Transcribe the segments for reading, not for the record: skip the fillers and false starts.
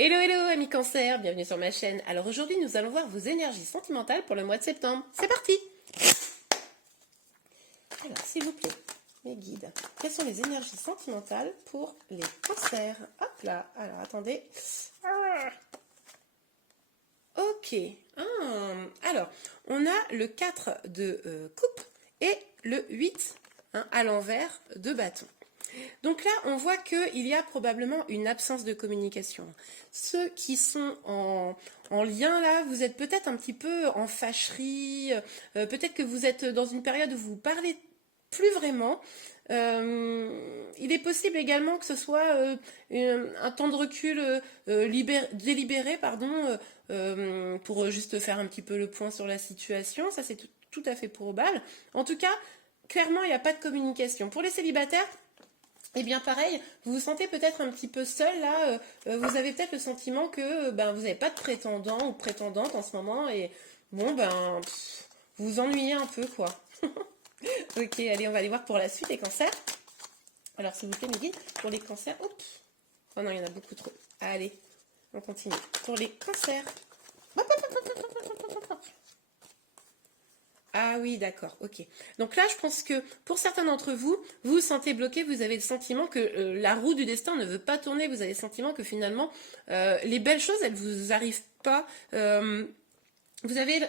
Hello, hello, amis cancer, bienvenue sur ma chaîne. Alors aujourd'hui, nous allons voir vos énergies sentimentales pour le mois de septembre. C'est parti! Alors, s'il vous plaît, mes guides, quelles sont les énergies sentimentales pour les cancers? Hop là, alors attendez. Ok, alors, on a le 4 de coupe et le 8 à l'envers de bâton. Donc là, on voit qu'il y a probablement une absence de communication. Ceux qui sont en lien, là, vous êtes peut-être un petit peu en fâcherie, peut-être que vous êtes dans une période où vous parlez plus vraiment. Il est possible également que ce soit un temps de recul délibéré, pour juste faire un petit peu le point sur la situation. Ça, c'est tout à fait probable. En tout cas, clairement, il n'y a pas de communication. Pour les célibataires, eh bien pareil, vous vous sentez peut-être un petit peu seul là, vous avez peut-être le sentiment que vous n'avez pas de prétendant ou de prétendante en ce moment et bon vous vous ennuyez un peu quoi. Ok, allez on va aller voir pour la suite les cancers. Alors s'il vous plaît mes guides, pour les cancers, oups, oh non il y en a beaucoup trop. Allez, on continue. Pour les cancers. Ah oui, d'accord, ok. Donc là, je pense que pour certains d'entre vous, vous vous sentez bloqué, vous avez le sentiment que la roue du destin ne veut pas tourner, vous avez le sentiment que finalement, les belles choses, elles ne vous arrivent pas. Vous avez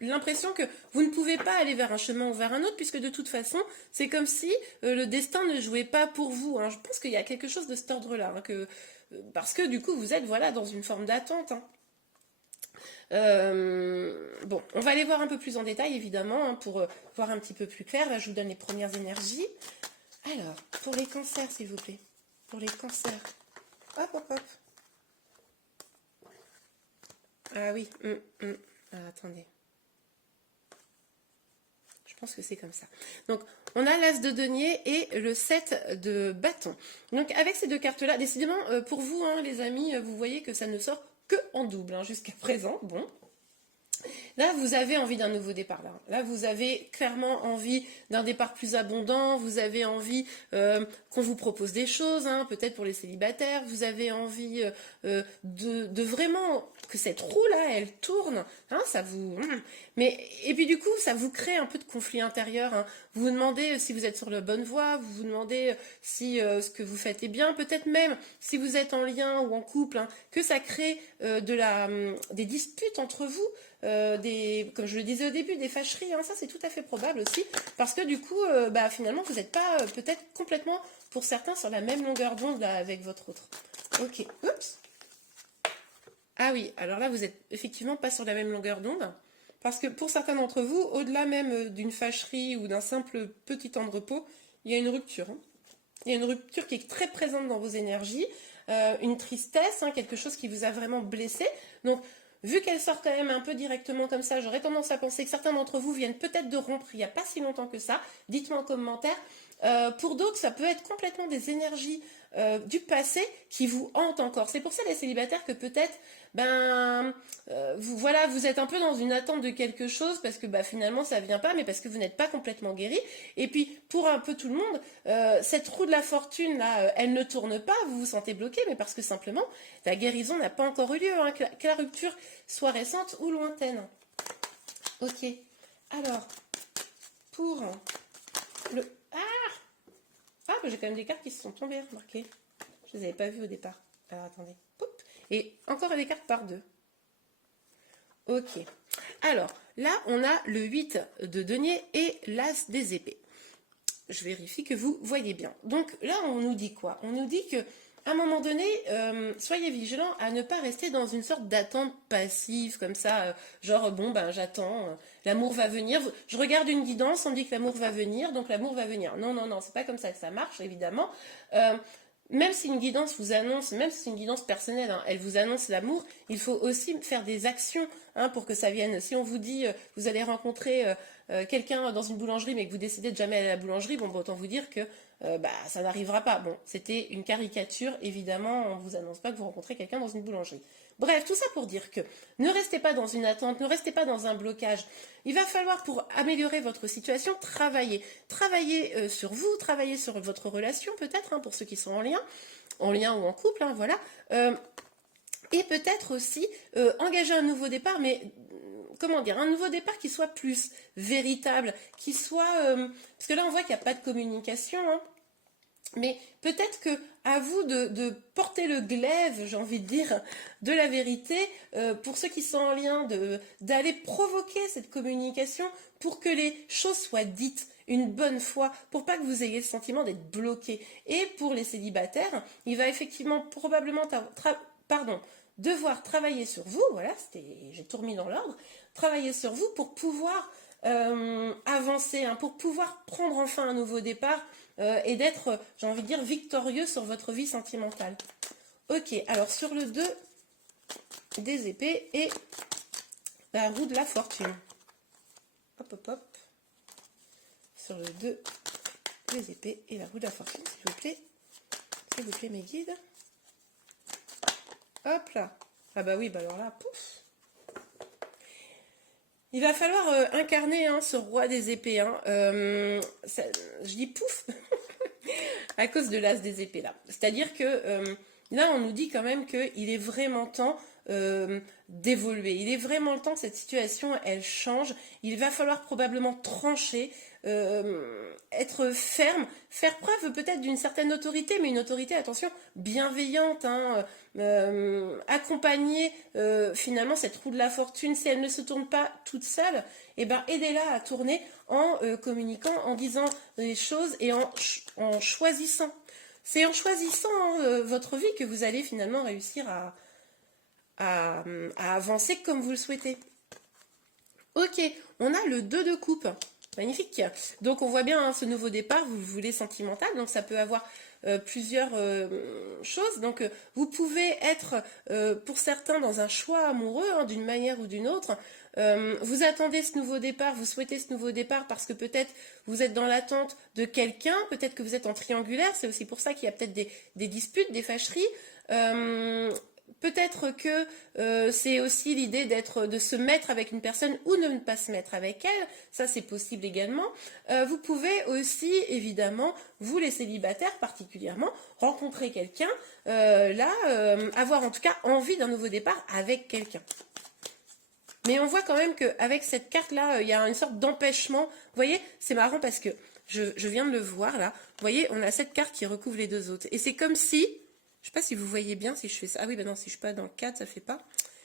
l'impression que vous ne pouvez pas aller vers un chemin ou vers un autre, puisque de toute façon, c'est comme si le destin ne jouait pas pour vous. Hein. Je pense qu'il y a quelque chose de cet ordre-là, parce que du coup, vous êtes voilà, dans une forme d'attente. Hein. Bon, on va aller voir un peu plus en détail, évidemment, pour voir un petit peu plus clair. Là, je vous donne les premières énergies. Alors, pour les cancers, s'il vous plaît. Pour les cancers. Hop, hop, hop. Ah oui. Ah, attendez. Je pense que c'est comme ça. Donc, on a l'as de denier et le 7 de bâton. Donc, avec ces deux cartes-là, décidément, pour vous, hein, les amis, vous voyez que ça ne sort que en double hein, jusqu'à présent. Bon. Là, vous avez envie d'un nouveau départ. Là, vous avez clairement envie d'un départ plus abondant. Vous avez envie qu'on vous propose des choses, hein, peut-être pour les célibataires. Vous avez envie de vraiment que cette roue-là, elle tourne. Hein, ça vous. Et puis du coup, ça vous crée un peu de conflit intérieur. Hein. Vous vous demandez si vous êtes sur la bonne voie. Vous vous demandez si ce que vous faites est bien. Peut-être même si vous êtes en lien ou en couple, hein, que ça crée des disputes entre vous. Comme je le disais au début, des fâcheries, hein, ça c'est tout à fait probable aussi, parce que du coup, finalement, vous n'êtes pas peut-être complètement, pour certains, sur la même longueur d'onde avec votre autre. Ok, oups. Ah oui, alors là, vous n'êtes effectivement pas sur la même longueur d'onde, parce que pour certains d'entre vous, au-delà même d'une fâcherie ou d'un simple petit temps de repos, il y a une rupture. Hein. Il y a une rupture qui est très présente dans vos énergies, une tristesse, hein, quelque chose qui vous a vraiment blessé. Donc, vu qu'elle sort quand même un peu directement comme ça, j'aurais tendance à penser que certains d'entre vous viennent peut-être de rompre il n'y a pas si longtemps que ça. Dites-moi en commentaire. Pour d'autres, ça peut être complètement des énergies du passé qui vous hantent encore. C'est pour ça les célibataires que peut-être, vous êtes un peu dans une attente de quelque chose parce que finalement ça vient pas, mais parce que vous n'êtes pas complètement guéri. Et puis pour un peu tout le monde, cette roue de la fortune là, elle ne tourne pas, vous vous sentez bloqué, mais parce que simplement la guérison n'a pas encore eu lieu, hein, que la rupture soit récente ou lointaine. Ok. Alors pour le j'ai quand même des cartes qui se sont tombées, remarquez. Je ne les avais pas vues au départ. Alors attendez. Poup. Et encore des cartes par deux. Ok. Alors là, on a le 8 de denier et l'as des épées. Je vérifie que vous voyez bien. Donc là, on nous dit quoi? On nous dit que à un moment donné, soyez vigilants à ne pas rester dans une sorte d'attente passive, comme ça, genre, j'attends, l'amour va venir. Je regarde une guidance, on me dit que l'amour va venir, donc l'amour va venir. Non, non, non, c'est pas comme ça que ça marche, évidemment. Même si une guidance vous annonce, même si c'est une guidance personnelle, hein, elle vous annonce l'amour, il faut aussi faire des actions hein, pour que ça vienne. Si on vous dit, vous allez rencontrer quelqu'un dans une boulangerie, mais que vous décidez de jamais aller à la boulangerie, autant vous dire que ça n'arrivera pas. Bon, c'était une caricature, évidemment, on ne vous annonce pas que vous rencontrez quelqu'un dans une boulangerie. Bref, tout ça pour dire que ne restez pas dans une attente, ne restez pas dans un blocage. Il va falloir, pour améliorer votre situation, travailler. Travailler sur vous, travailler sur votre relation peut-être, hein, pour ceux qui sont en lien ou en couple, hein, voilà. Et peut-être aussi engager un nouveau départ, mais comment dire, un nouveau départ qui soit plus véritable, qui soit... parce que là, on voit qu'il n'y a pas de communication, hein, mais peut-être que à vous de porter le glaive, j'ai envie de dire, de la vérité, pour ceux qui sont en lien, d'aller provoquer cette communication pour que les choses soient dites une bonne fois, pour pas que vous ayez le sentiment d'être bloqué. Et pour les célibataires, il va effectivement probablement devoir travailler sur vous, voilà, j'ai tout remis dans l'ordre, travailler sur vous pour pouvoir avancer, hein, pour pouvoir prendre enfin un nouveau départ et d'être, j'ai envie de dire, victorieux sur votre vie sentimentale. Ok, alors sur le 2 des épées et la roue de la fortune. Hop, hop, hop. Sur le 2 des épées et la roue de la fortune, s'il vous plaît. S'il vous plaît, mes guides. Hop là. Ah bah oui, bah alors là, pouf. Il va falloir incarner hein, ce roi des épées. Hein. Je dis pouf à cause de l'as des épées là. C'est-à-dire que là, on nous dit quand même qu'il est vraiment temps d'évoluer. Il est vraiment temps que cette situation, elle change. Il va falloir probablement trancher, être ferme, faire preuve peut-être d'une certaine autorité, mais une autorité, attention, bienveillante, hein, accompagner finalement cette roue de la fortune, si elle ne se tourne pas toute seule, eh ben, aidez-la à tourner en communiquant, en disant les choses et en choisissant. C'est en choisissant hein, votre vie que vous allez finalement réussir à avancer comme vous le souhaitez. Ok, on a le 2 de coupe. Magnifique. Donc on voit bien hein, ce nouveau départ, vous le voulez sentimental, donc ça peut avoir plusieurs choses. Donc vous pouvez être pour certains dans un choix amoureux hein, d'une manière ou d'une autre. Vous attendez ce nouveau départ, vous souhaitez ce nouveau départ parce que peut-être vous êtes dans l'attente de quelqu'un, peut-être que vous êtes en triangulaire, c'est aussi pour ça qu'il y a peut-être des disputes, des fâcheries. Peut-être que c'est aussi l'idée de se mettre avec une personne ou de ne pas se mettre avec elle, ça c'est possible également. Vous pouvez aussi évidemment, vous les célibataires particulièrement, rencontrer quelqu'un, avoir en tout cas envie d'un nouveau départ avec quelqu'un. Mais on voit quand même qu'avec cette carte-là, il y a une sorte d'empêchement. Vous voyez, c'est marrant parce que je viens de le voir là. Vous voyez, on a cette carte qui recouvre les deux autres. Et c'est comme si, je ne sais pas si vous voyez bien si je fais ça. Ah oui, ben non, si je suis pas dans le 4, ça ne fait pas.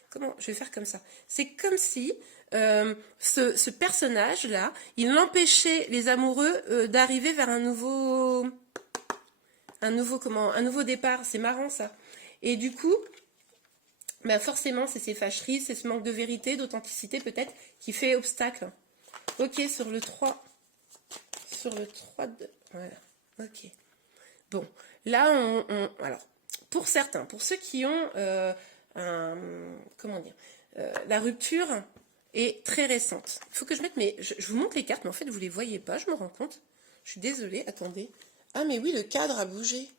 Comment je vais faire comme ça? C'est comme si ce personnage-là, il empêchait les amoureux d'arriver vers un nouveau départ. C'est marrant ça. Et du coup, ben forcément, c'est ces fâcheries, c'est ce manque de vérité, d'authenticité peut-être, qui fait obstacle. Ok, sur le 3. Sur le 3 de... Voilà, ok. Bon, là, alors, pour certains, pour ceux qui ont comment dire, la rupture est très récente. Il faut que je mette mes... Je vous montre les cartes, mais en fait, vous ne les voyez pas, je me rends compte. Je suis désolée, attendez. Ah, mais oui, le cadre a bougé.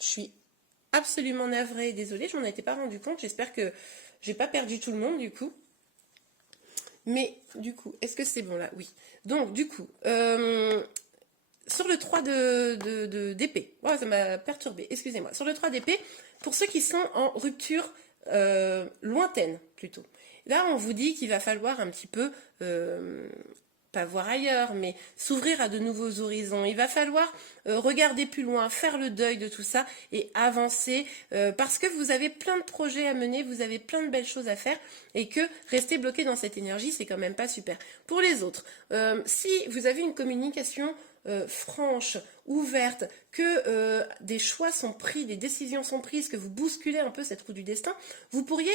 Je suis absolument navrée et désolée, je m'en étais pas rendu compte. J'espère que j'ai pas perdu tout le monde du coup. Mais du coup, est-ce que c'est bon là? Oui. Donc du coup, sur le 3 d'épée, oh, ça m'a perturbée, excusez-moi. Sur le 3 d'épée, pour ceux qui sont en rupture lointaine plutôt. Là, on vous dit qu'il va falloir un petit peu pas voir ailleurs, mais s'ouvrir à de nouveaux horizons. Il va falloir regarder plus loin, faire le deuil de tout ça et avancer parce que vous avez plein de projets à mener, vous avez plein de belles choses à faire et que rester bloqué dans cette énergie, c'est quand même pas super. Pour les autres, si vous avez une communication franche, ouverte, que des choix sont pris, des décisions sont prises, que vous bousculez un peu cette roue du destin, vous pourriez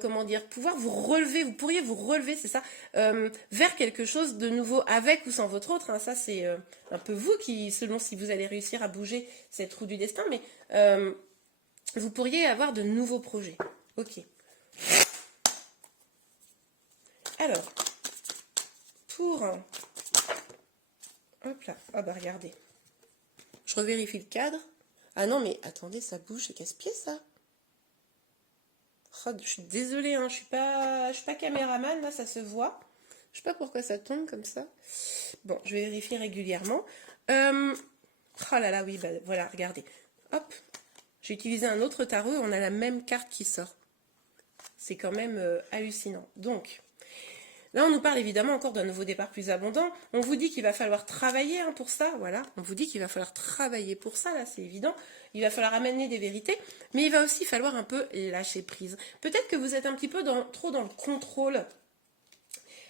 comment dire, pouvoir vous relever, vous pourriez vous relever, c'est ça, vers quelque chose de nouveau, avec ou sans votre autre, hein, ça c'est un peu vous qui, selon si vous allez réussir à bouger cette roue du destin, mais vous pourriez avoir de nouveaux projets. Ok. Alors, pour... Hop là, ah bah regardez. Je revérifie le cadre. Ah non, mais attendez, ça bouge, c'est casse-pied ça. Oh, je suis désolée, hein, je suis pas caméraman, là ça se voit. Je sais pas pourquoi ça tombe comme ça. Bon, je vais vérifier régulièrement. Oh là là, oui, bah, voilà, regardez. Hop, j'ai utilisé un autre tarot, on a la même carte qui sort. C'est quand même hallucinant. Donc, là, on nous parle évidemment encore d'un nouveau départ plus abondant. On vous dit qu'il va falloir travailler hein, pour ça, voilà. On vous dit qu'il va falloir travailler pour ça, là, c'est évident. Il va falloir amener des vérités, mais il va aussi falloir un peu lâcher prise. Peut-être que vous êtes un petit peu trop dans le contrôle.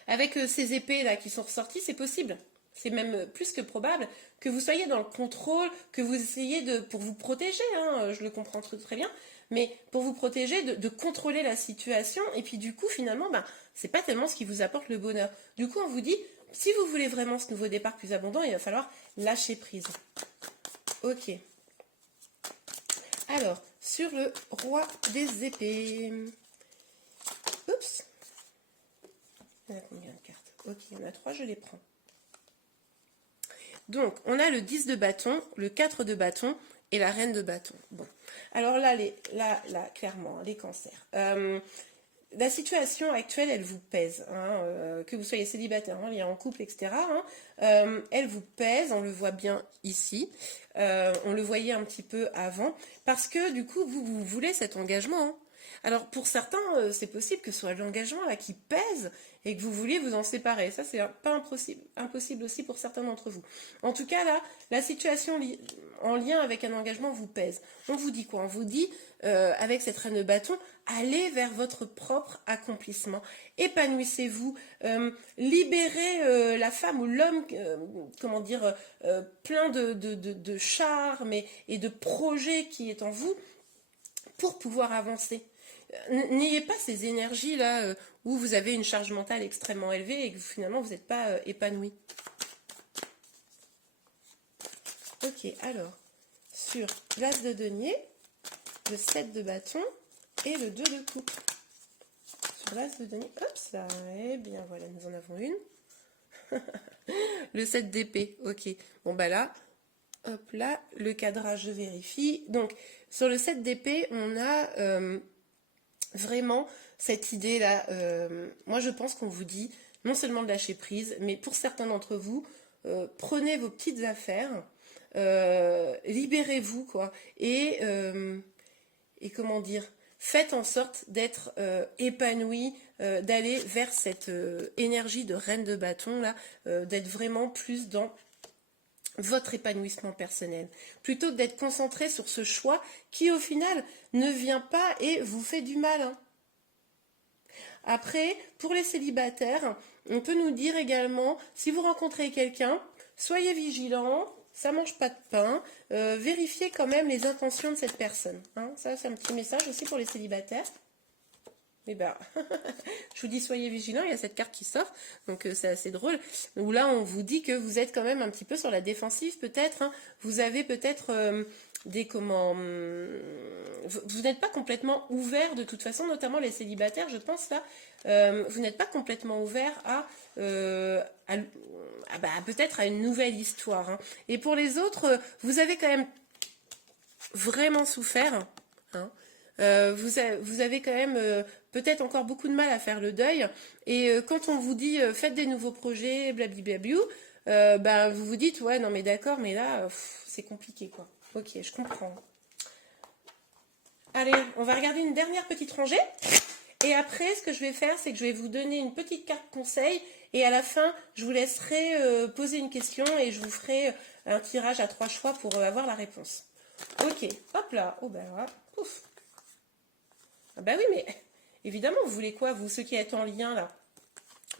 Avec ces épées là qui sont ressorties, c'est possible. C'est même plus que probable que vous soyez dans le contrôle, que vous essayez pour vous protéger, hein, je le comprends très bien, mais pour vous protéger, de contrôler la situation, et puis du coup, finalement, c'est pas tellement ce qui vous apporte le bonheur. Du coup, on vous dit, si vous voulez vraiment ce nouveau départ plus abondant, il va falloir lâcher prise. Ok. Alors, sur le roi des épées. Oups. Il y en a combien de cartes? Ok, il y en a 3, je les prends. Donc, on a le 10 de bâton, le 4 de bâton et la reine de bâton. Bon, alors là, clairement, les cancers. La situation actuelle, elle vous pèse, hein, que vous soyez célibataire, hein, lié en couple, etc. Elle vous pèse, on le voit bien ici, on le voyait un petit peu avant, parce que du coup, vous voulez cet engagement. Hein. Alors pour certains, c'est possible que ce soit l'engagement là qui pèse et que vous vouliez vous en séparer. Ça, c'est pas impossible aussi pour certains d'entre vous. En tout cas, là, la situation en lien avec un engagement vous pèse. On vous dit quoi? On vous dit, avec cette reine de bâton, allez vers votre propre accomplissement. Épanouissez-vous. Libérez la femme ou l'homme, comment dire, plein de charme et de projets qui est en vous pour pouvoir avancer. N'ayez pas ces énergies là où vous avez une charge mentale extrêmement élevée et que finalement vous n'êtes pas épanoui. Ok, alors sur l'as de denier, le 7 de bâton et le 2 de coupe. Sur l'as de denier, hop ça, eh bien voilà, nous en avons une. Le 7 d'épée, ok. Bon bah là, hop là, le cadrage je vérifie. Donc sur le 7 d'épée, on a vraiment cette idée-là. Moi je pense qu'on vous dit non seulement de lâcher prise, mais pour certains d'entre vous, prenez vos petites affaires, libérez-vous quoi, et comment dire, faites en sorte d'être épanoui, d'aller vers cette énergie de reine de bâton là, d'être vraiment plus dans votre épanouissement personnel, plutôt que d'être concentré sur ce choix qui au final ne vient pas et vous fait du mal. Hein. Après, pour les célibataires, on peut nous dire également, si vous rencontrez quelqu'un, soyez vigilants, ça mange pas de pain, vérifiez quand même les intentions de cette personne. Hein. Ça, c'est un petit message aussi pour les célibataires. Eh ben, je vous dis soyez vigilants, il y a cette carte qui sort, donc c'est assez drôle, où là on vous dit que vous êtes quand même un petit peu sur la défensive peut-être, hein. Vous avez peut-être vous n'êtes pas complètement ouvert de toute façon, notamment les célibataires, je pense là, vous n'êtes pas complètement ouvert à peut-être à une nouvelle histoire. Hein. Et pour les autres, vous avez quand même vraiment souffert, hein. Vous avez quand même peut-être encore beaucoup de mal à faire le deuil. Et quand on vous dit faites des nouveaux projets, blablablou, vous vous dites ouais non mais d'accord, mais là c'est compliqué quoi. Ok, je comprends. Allez, on va regarder une dernière petite rangée. Et après, ce que je vais faire, c'est que je vais vous donner une petite carte conseil. Et à la fin, je vous laisserai poser une question et je vous ferai un tirage à 3 choix pour avoir la réponse. Ok, hop là. Oh ben là, pouf. Ah bah oui, mais évidemment, vous voulez quoi, vous, ceux qui êtes en lien, là,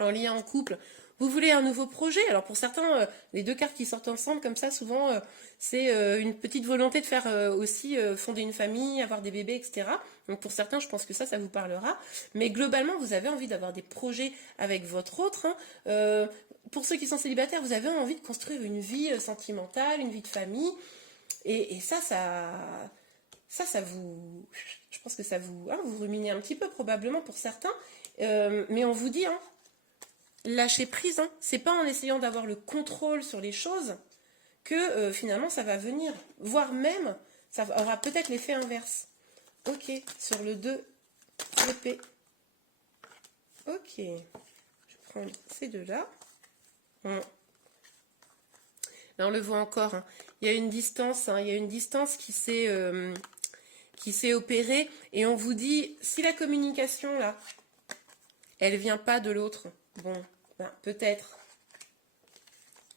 en lien en couple, vous voulez un nouveau projet. Alors pour certains, les deux cartes qui sortent ensemble, comme ça, souvent, c'est une petite volonté de faire aussi fonder une famille, avoir des bébés, etc. Donc pour certains, je pense que ça vous parlera. Mais globalement, vous avez envie d'avoir des projets avec votre autre. Hein. Pour ceux qui sont célibataires, vous avez envie de construire une vie sentimentale, une vie de famille. Et ça vous... Je pense que ça vous ruminez un petit peu probablement pour certains. Mais on vous dit, hein, lâcher prise. Hein, c'est pas en essayant d'avoir le contrôle sur les choses que finalement ça va venir. Voire même, ça aura peut-être l'effet inverse. Ok, sur le 2 épée. Ok, je prends ces deux-là. Là, on le voit encore. Hein. il y a une distance, hein, il y a une distance qui s'est opérée, et on vous dit, si la communication, là, elle vient pas de l'autre, bon, ben, peut-être,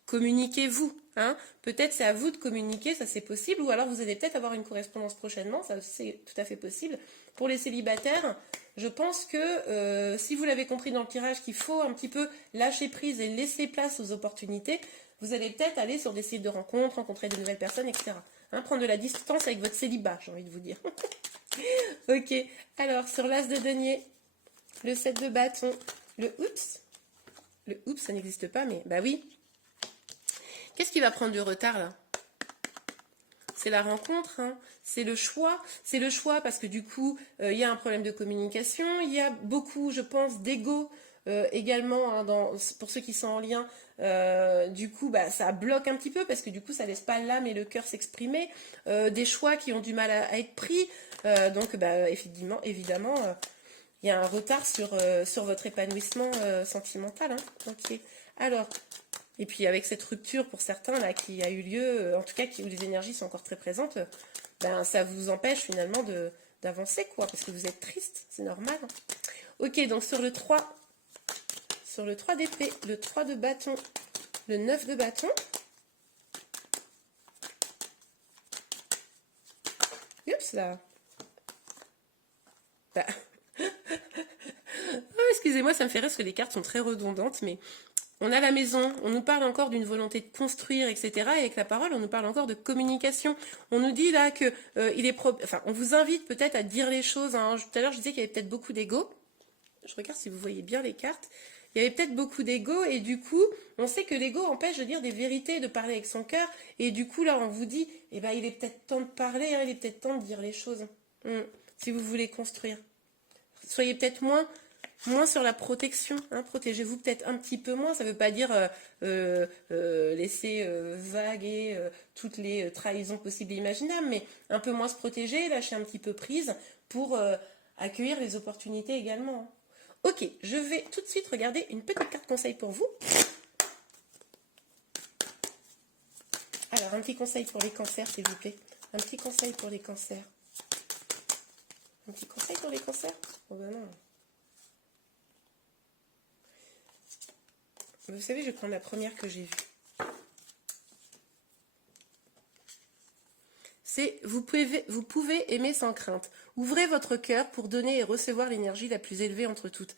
communiquez-vous, hein, peut-être c'est à vous de communiquer, ça c'est possible, ou alors vous allez peut-être avoir une correspondance prochainement, ça c'est tout à fait possible. Pour les célibataires, je pense que si vous l'avez compris dans le tirage, qu'il faut un petit peu lâcher prise et laisser place aux opportunités, vous allez peut-être aller sur des sites de rencontres, rencontrer de nouvelles personnes, etc. Hein, prendre de la distance avec votre célibat, j'ai envie de vous dire. Ok, alors sur l'as de denier, le 7 de bâton, le oups. Le oups, ça n'existe pas, mais bah oui. Qu'est-ce qui va prendre du retard là? C'est la rencontre, hein. C'est le choix parce que du coup, il y a un problème de communication, il y a beaucoup, je pense, d'ego également, hein, pour ceux qui sont en lien. Du coup, bah, ça bloque un petit peu parce que du coup, ça laisse pas l'âme et le cœur s'exprimer. Des choix qui ont du mal à être pris. Donc, bah, évidemment, il y a un retard sur votre épanouissement sentimental. Hein. Ok. Alors, et puis avec cette rupture pour certains là qui a eu lieu, en tout cas où les énergies sont encore très présentes, ben ça vous empêche finalement d'avancer quoi, parce que vous êtes triste, c'est normal. Hein. Ok, donc sur le 3 d'épée, le 3 de bâton, le 9 de bâton. Oups là. Bah. Oh, excusez-moi, ça me fait rire parce que les cartes sont très redondantes, mais on a la maison, on nous parle encore d'une volonté de construire, etc. Et avec la parole, on nous parle encore de communication. On nous dit là que on vous invite peut-être à dire les choses. Hein. Tout à l'heure, je disais qu'il y avait peut-être beaucoup d'ego. Je regarde si vous voyez bien les cartes. Il y avait peut-être beaucoup d'ego et du coup, on sait que l'ego empêche de dire des vérités, de parler avec son cœur. Et du coup, là, on vous dit, eh ben, il est peut-être temps de parler, hein, il est peut-être temps de dire les choses. Si vous voulez construire. Soyez peut-être moins sur la protection, hein, protégez-vous peut-être un petit peu moins, ça ne veut pas dire laisser vaguer toutes les trahisons possibles et imaginables, mais un peu moins se protéger, lâcher un petit peu prise pour accueillir les opportunités également. Ok, je vais tout de suite regarder une petite carte conseil pour vous. Alors, un petit conseil pour les cancers, s'il vous plaît. Un petit conseil pour les cancers. Un petit conseil pour les cancers? Oh ben non. Vous savez, je vais prendre la première que j'ai vue. C'est vous pouvez aimer sans crainte. Ouvrez votre cœur pour donner et recevoir l'énergie la plus élevée entre toutes.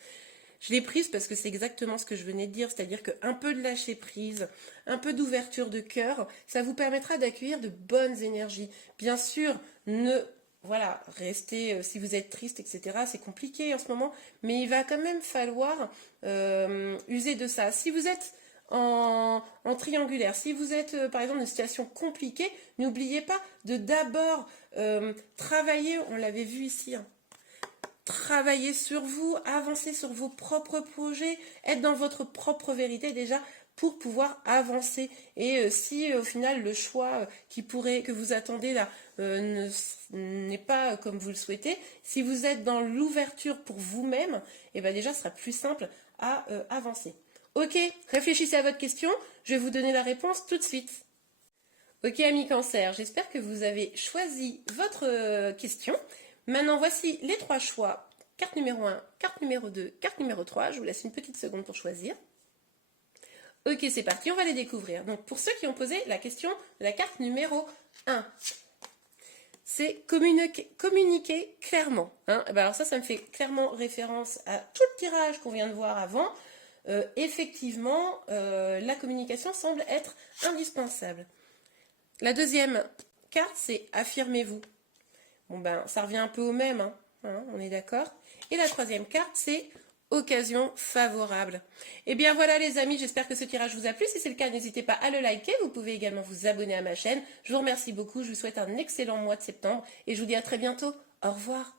Je l'ai prise parce que c'est exactement ce que je venais de dire, c'est-à-dire qu'un peu de lâcher prise, un peu d'ouverture de cœur, ça vous permettra d'accueillir de bonnes énergies. Bien sûr, restez, si vous êtes triste, etc., c'est compliqué en ce moment, mais il va quand même falloir user de ça. Si vous êtes en triangulaire, si vous êtes par exemple dans une situation compliquée, n'oubliez pas de d'abord travailler, on l'avait vu ici, hein, travailler sur vous, avancer sur vos propres projets, être dans votre propre vérité déjà pour pouvoir avancer. Et si au final le choix que vous attendez là n'est pas comme vous le souhaitez, si vous êtes dans l'ouverture pour vous-même, et bien déjà ce sera plus simple à avancer. Ok, réfléchissez à votre question, je vais vous donner la réponse tout de suite. Ok amis cancer, j'espère que vous avez choisi votre question. Maintenant, voici les 3 choix. Carte numéro 1, carte numéro 2, carte numéro 3. Je vous laisse une petite seconde pour choisir. Ok, c'est parti, on va les découvrir. Donc, pour ceux qui ont posé la question de la carte numéro 1, c'est communiquer clairement. Hein. Alors ça me fait clairement référence à tout le tirage qu'on vient de voir avant. Effectivement, la communication semble être indispensable. La deuxième carte, c'est affirmez-vous. Bon ben, ça revient un peu au même, hein, on est d'accord. Et la troisième carte, c'est occasion favorable. Et bien voilà les amis, j'espère que ce tirage vous a plu. Si c'est le cas, n'hésitez pas à le liker. Vous pouvez également vous abonner à ma chaîne. Je vous remercie beaucoup. Je vous souhaite un excellent mois de septembre et je vous dis à très bientôt. Au revoir.